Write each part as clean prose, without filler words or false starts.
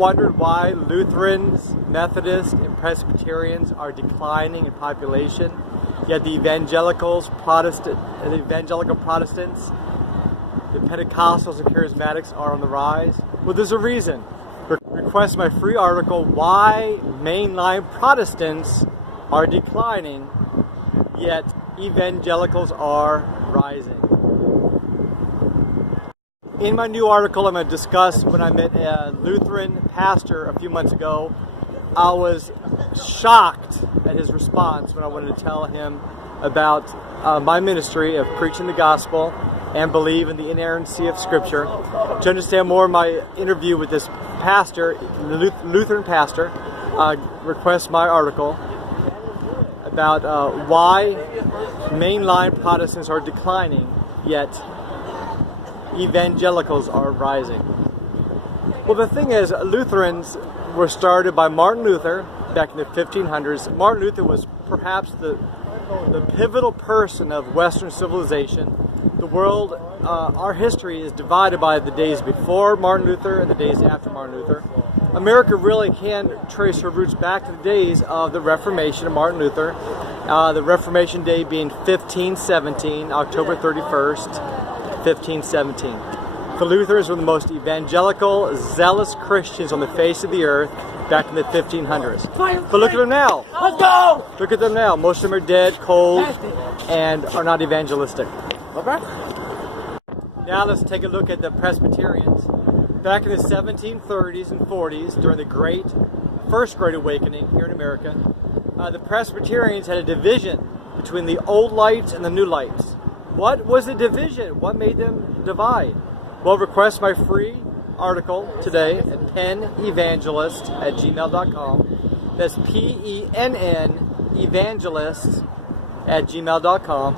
Wondered why Lutherans, Methodists, and Presbyterians are declining in population, yet the evangelical Protestants, the Pentecostals and Charismatics are on the rise? Well, there's a reason. Request my free article, Why Mainline Protestants Are Declining, Yet Evangelicals Are Rising. In my new article, I'm going to discuss when I met a Lutheran pastor a few months ago. I was shocked at his response when I wanted to tell him about my ministry of preaching the gospel and believe in the inerrancy of Scripture. To understand more of my interview with this pastor, the Lutheran pastor, request my article about why mainline Protestants are declining, yet evangelicals are rising. Well, the thing is, Lutherans were started by Martin Luther back in the 1500s. Martin Luther was perhaps the pivotal person of Western civilization. The world, our history is divided by the days before Martin Luther and the days after Martin Luther. America really can trace her roots back to the days of the Reformation of Martin Luther. The Reformation Day being 1517, October 31st. 1517. The Lutherans were the most evangelical, zealous Christians on the face of the earth back in the 1500s. But look at them now. Let's go! Look at them now. Most of them are dead, cold, and are not evangelistic. Okay. Now let's take a look at the Presbyterians. Back in the 1730s and 40s, during the First Great Awakening here in America, the Presbyterians had a division between the old lights and the new lights. What was the division? What made them divide? Well, request my free article today at pennevangelist@gmail.com. That's PENN evangelist@gmail.com.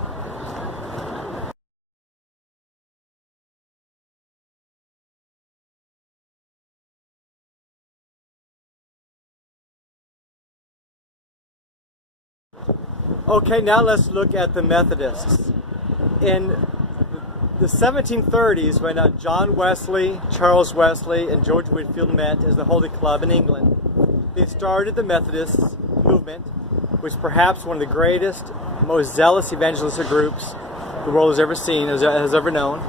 Okay, now let's look at the Methodists. In the 1730s, when John Wesley, Charles Wesley, and George Whitefield met as the Holy Club in England, they started the Methodist movement, which is perhaps one of the greatest, most zealous evangelistic groups the world has ever seen, has ever known.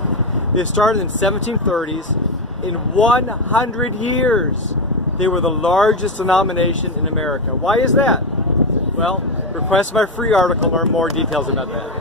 They started in the 1730s. In 100 years, they were the largest denomination in America. Why is that? Well, request my free article, learn more details about that.